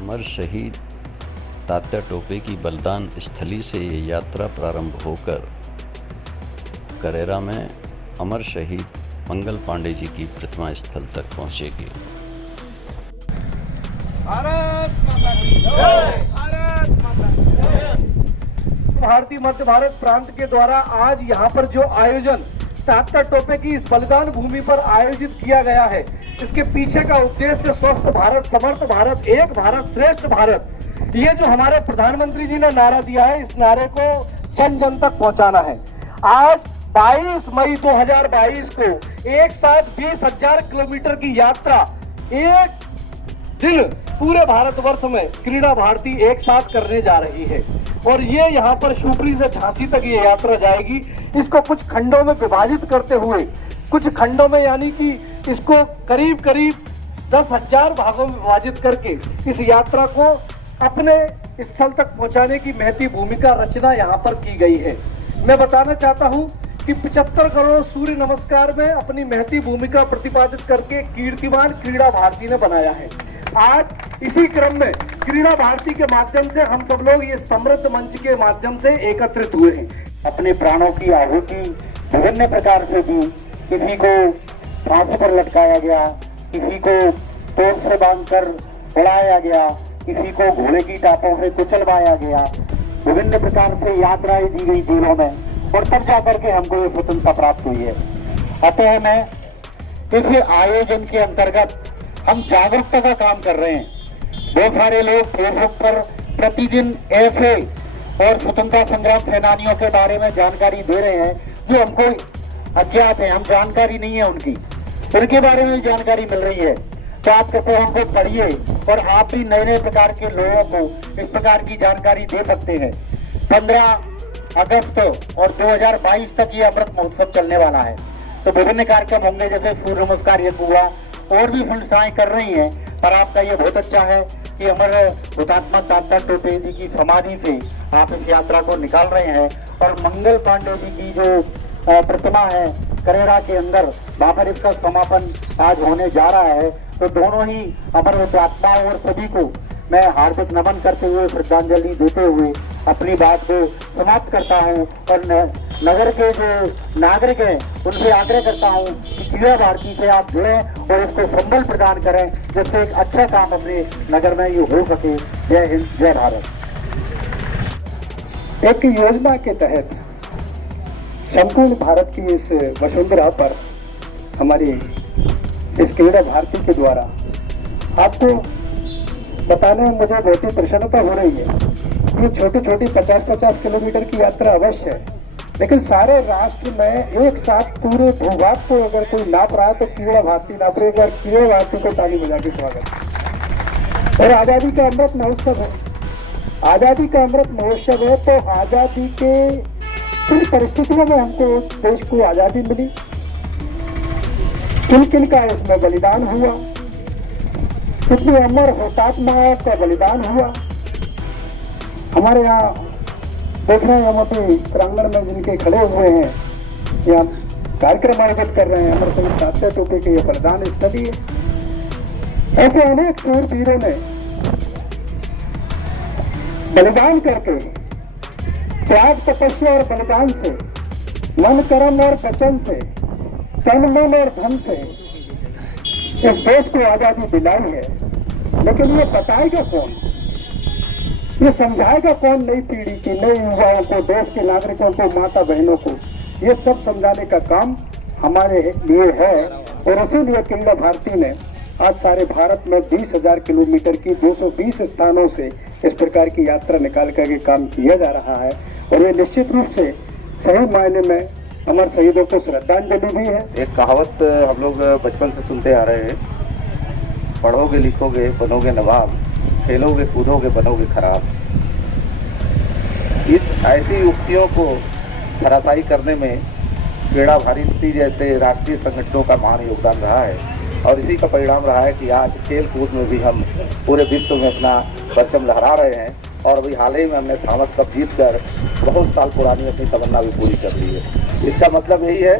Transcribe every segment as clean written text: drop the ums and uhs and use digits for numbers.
अमर शहीद तात्या टोपे की बलिदान स्थली से ये यात्रा प्रारंभ होकर करेरा में अमर शहीद मंगल पांडे जी की प्रतिमा स्थल तक पहुंचेगी। भारतीय मध्य भारत प्रांत के द्वारा आज यहाँ पर जो आयोजन तात्या टोपे की इस बलिदान भूमि पर आयोजित किया गया है, इसके पीछे का उद्देश्य स्वस्थ भारत, समर्थ भारत, एक भारत श्रेष्ठ भारत, ये जो हमारे प्रधानमंत्री जी ने नारा दिया है, इस नारे को जन जन तक पहुंचाना है। आज 22 मई 2022 को एक साथ 20,000 किलोमीटर की यात्रा एक दिन पूरे भारतवर्ष में क्रीड़ा भारती एक साथ करने जा रही है और ये यहाँ पर शिवपुरी से झांसी तक ये यात्रा जाएगी। इसको कुछ खंडों में विभाजित करते हुए, कुछ खंडों में यानी कि इसको करीब करीब 10,000 भागों में विभाजित करके इस यात्रा को अपने स्थल तक पहुंचाने की महती भूमिका रचना यहाँ पर की गई है। मैं बताना चाहता हूँ कि 75 करोड़ सूर्य नमस्कार में अपनी महती भूमिका प्रतिपादित करके कीर्तिमान क्रीड़ा भारती ने बनाया है। आज इसी क्रम में क्रीड़ा भारती के माध्यम से हम सब लोग ये समृद्ध मंच के माध्यम से एकत्रित हुए हैं। अपने प्राणों की आहुति विभिन्न प्रकार से दी। किसी को फांसी पर लटकाया गया, किसी को तोप से बांधकर उड़ाया गया, किसी को घोड़े की टापों से कुचलवाया गया। विभिन्न प्रकार से यात्राएं दी गई जेलों में और तब जाकर के हमको ये स्वतंत्रता प्राप्त हुई है। अतः मैं इस आयोजन के अंतर्गत हम जागरूकता का काम कर रहे हैं। बहुत सारे लोग फेसबुक पर प्रतिदिन ऐसे और स्वतंत्रता संग्राम सेनानियों के बारे में जानकारी दे रहे हैं जो हमको अज्ञात है, हम जानकारी नहीं है उनके बारे में जानकारी मिल रही है। तो आप कहते हैं हमको पढ़िए और आप भी नए नए प्रकार के लोगों को इस प्रकार की जानकारी दे सकते हैं। 15 अगस्त और 2022 तक ये अमृत महोत्सव चलने वाला है। तो विभिन्न कार्यक्रम होंगे, जैसे सूर्य नमस्कार ये हुआ और भी संस्थाएं कर रही हैं। पर आपका ये बहुत अच्छा है कि हमारे हुतात्मा तात्या टोपे जी की समाधि से आप इस यात्रा को निकाल रहे हैं और मंगल पांडे जी की जो प्रतिमा है करेरा के अंदर, वहाँ पर इसका समापन आज होने जा रहा है। तो दोनों ही अमर हुतात्माओं और सभी को मैं हार्दिक नमन करते हुए, श्रद्धांजलि देते हुए अपनी बात को समाप्त करता हूँ और नगर के जो नागरिक हैं उनसे आग्रह करता हूँ कि क्रीड़ा भारती से आप जुड़ें और इसको संबल प्रदान करें, जिससे एक अच्छा काम अपने नगर में ये हो सके। जय हिंद, जय भारत। एक योजना के तहत संपूर्ण भारत की इस वसुंधरा पर हमारी इस क्रीड़ा भारती के द्वारा आपको बताने में मुझे बहुत ही प्रसन्नता हो रही है। ये छोटी छोटी 50-50 किलोमीटर की यात्रा अवश्य है, लेकिन सारे राष्ट्र में एक साथ पूरे भूभाग को अगर कोई नाप रहा है तो क्रीड़ा भारती नाप रही है। एक बार क्रीड़ा भारती को ताली बजा के स्वागत। और आज़ादी का अमृत महोत्सव है, आज़ादी का अमृत महोत्सव है। तो आज़ादी के किन परिस्थितियों में हमको देश को आज़ादी मिली, किन किन का इसमें बलिदान हुआ, कितने अमर हुतात्माओं का बलिदान हुआ। हमारे यहाँ देख रहे हैं, हम अपने प्रांगण में जिनके खड़े हुए हैं, यहाँ कार्यक्रम आयोजित कर रहे हैं, अमर शहीद तात्या टोपे के ये बलिदान स्थली है। ऐसे अनेक शूर वीरों ने बलिदान करके त्याग, तपस्या और बलिदान से, मन, कर्म और वचन से, तन, मन और धन से इस देश को आजादी दिलाई है। लेकिन ये बताएगा कौन, ये समझाएगा कौन नई पीढ़ी की, नए युवाओं को, देश के नागरिकों को, माता बहनों को? ये सब समझाने का काम हमारे लिए है। और इसीलिए क्रीड़ा भारती ने आज सारे भारत में 20,000 किलोमीटर की 220 स्थानों से इस प्रकार की यात्रा निकाल करके काम किया जा रहा है। और ये निश्चित रूप से सही मायने में अमर शहीदों को श्रद्धांजलि भी है। एक कहावत हम लोग बचपन से सुनते आ रहे हैं, पढ़ोगे लिखोगे बनोगे नवाब, खेलोगे कूदोगे बनोगे खराब। इस ऐसी युक्तियों को धराशायी करने में क्रीड़ा भारती जैसे राष्ट्रीय संगठनों का महान योगदान रहा है और इसी का परिणाम रहा है कि आज खेल कूद में भी हम पूरे विश्व में अपना परचम लहरा रहे हैं। और अभी हाल ही में हमने थॉमस कप जीत कर बहुत साल पुरानी अपनी तमन्ना भी पूरी कर ली है। इसका मतलब यही है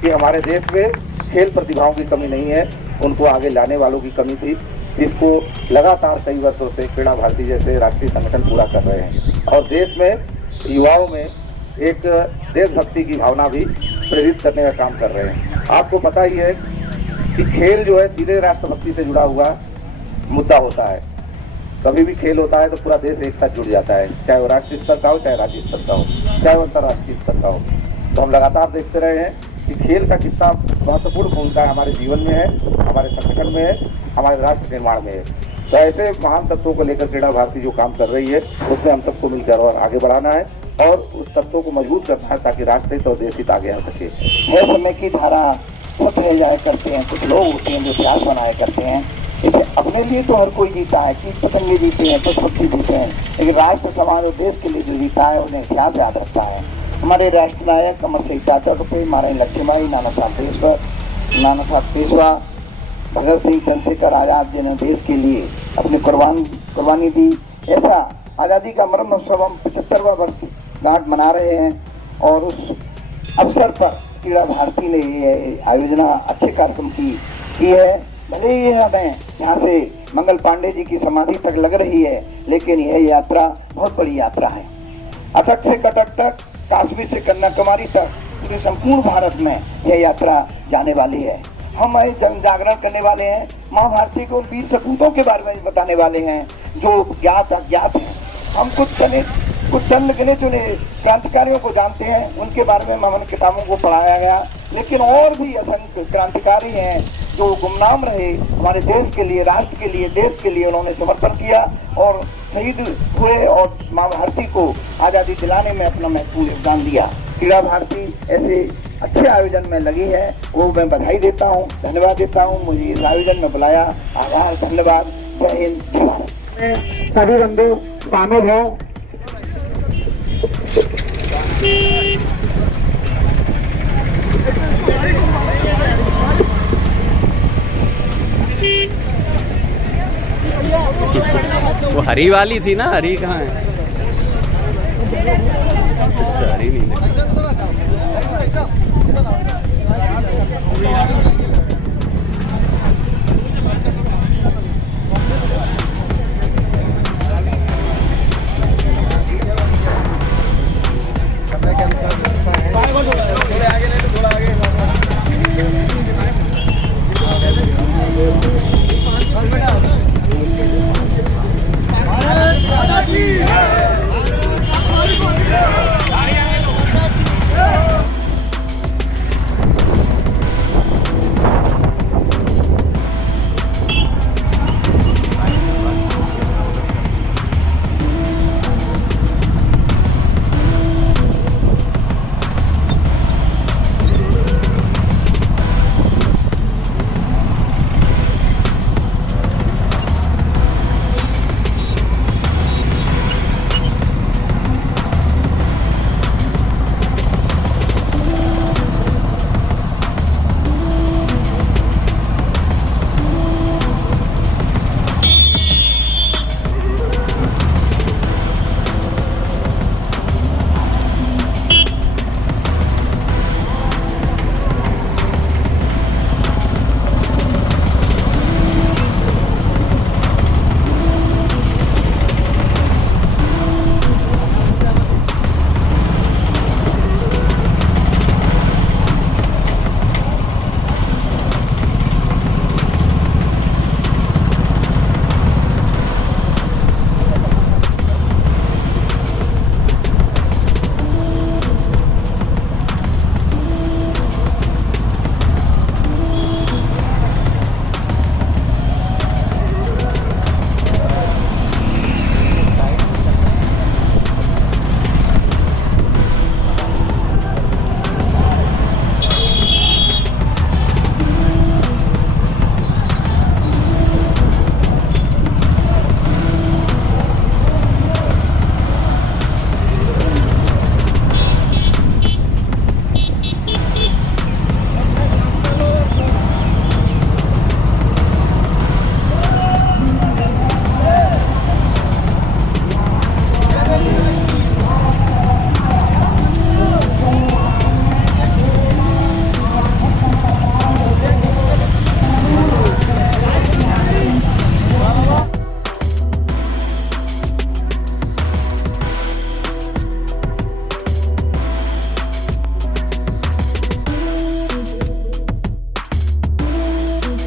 कि हमारे देश में खेल प्रतिभाओं की कमी नहीं है, उनको आगे लाने वालों की कमी थी। जिसको लगातार कई वर्षों से क्रीड़ा भारती जैसे राष्ट्रीय संगठन पूरा कर रहे हैं और देश में युवाओं में एक देशभक्ति की भावना भी प्रेरित करने का काम कर रहे हैं। आपको पता ही है कि खेल जो है सीधे राष्ट्रभक्ति से जुड़ा हुआ मुद्दा होता है। कभी भी खेल होता है तो पूरा देश एक साथ जुड़ जाता है, चाहे वो राष्ट्रीय स्तर का हो, चाहे राज्य स्तर का हो, चाहे वो अंतर्राष्ट्रीय स्तर का हो। तो हम लगातार देखते रहे हैं कि खेल का कितना महत्वपूर्ण भूमिका हमारे जीवन में है, हमारे संगठन में है, हमारे राष्ट्र निर्माण में है। तो ऐसे महान तत्वों को लेकर क्रीड़ा भारती जो काम कर रही है उसमें हम सबको मिलकर और आगे बढ़ाना है और उस तत्वों को मजबूत करना है ताकि राष्ट्र हित और देश हित आगे आ सके। नए समय की धारा सब रह जाया करते हैं, कुछ लोग होते हैं जो इतिहास बनाया करते हैं। इसे अपने लिए तो हर कोई जीता है, कीट पतंगे जीते हैं, पशु पक्षी जीते हैं, लेकिन राष्ट्र समाज और देश के लिए जो जीता है उन्हें इतिहास याद रखता है। हमारे राष्ट्र नायक अमर शहीद तात्या टोपे, महारानी लक्ष्मीबाई, नाना साहब पेशवा, भगत सिंह, चंद्रशेखर आजाद जिन्होंने देश के लिए अपनी कुर्बानी दी। ऐसा आज़ादी का अमृत महोत्सव हम 75वां वर्ष गांठ मना रहे हैं और उस अवसर पर क्रीड़ा भारती ने ये आयोजना अच्छे कार्यक्रम की है। भले ही हमें यहाँ से मंगल पांडे जी की समाधि तक लग रही है, लेकिन यह यात्रा बहुत बड़ी यात्रा है। अटक से कटक तक, काश्मीर से कन्याकुमारी तक, पूरे संपूर्ण भारत में यह यात्रा जाने वाली है। हम जन जागरण करने वाले हैं, माँ भारती को वीर सपूतों के बारे में बताने वाले हैं जो ज्ञात अज्ञात हैं। हम कुछ चंद गिने चुने क्रांतिकारियों को जानते हैं, उनके बारे में हमारे किताबों को पढ़ाया गया, लेकिन और भी असंख्य क्रांतिकारी हैं जो गुमनाम रहे, हमारे देश के लिए, राष्ट्र के लिए, देश के लिए उन्होंने समर्पण किया और शहीद हुए और माँ भारती को आज़ादी दिलाने में अपना महत्वपूर्ण योगदान दिया। क्रीड़ा भारती ऐसे अच्छे आयोजन में लगी है, वो मैं बधाई देता हूँ, धन्यवाद देता हूँ। मुझे इस आयोजन में बुलाया, आभार, धन्यवाद। जय हिंद, जय भारत। सभी बंधु शामिल हों। वो हरी वाली थी ना, हरी कहाँ है? हरी नहीं है।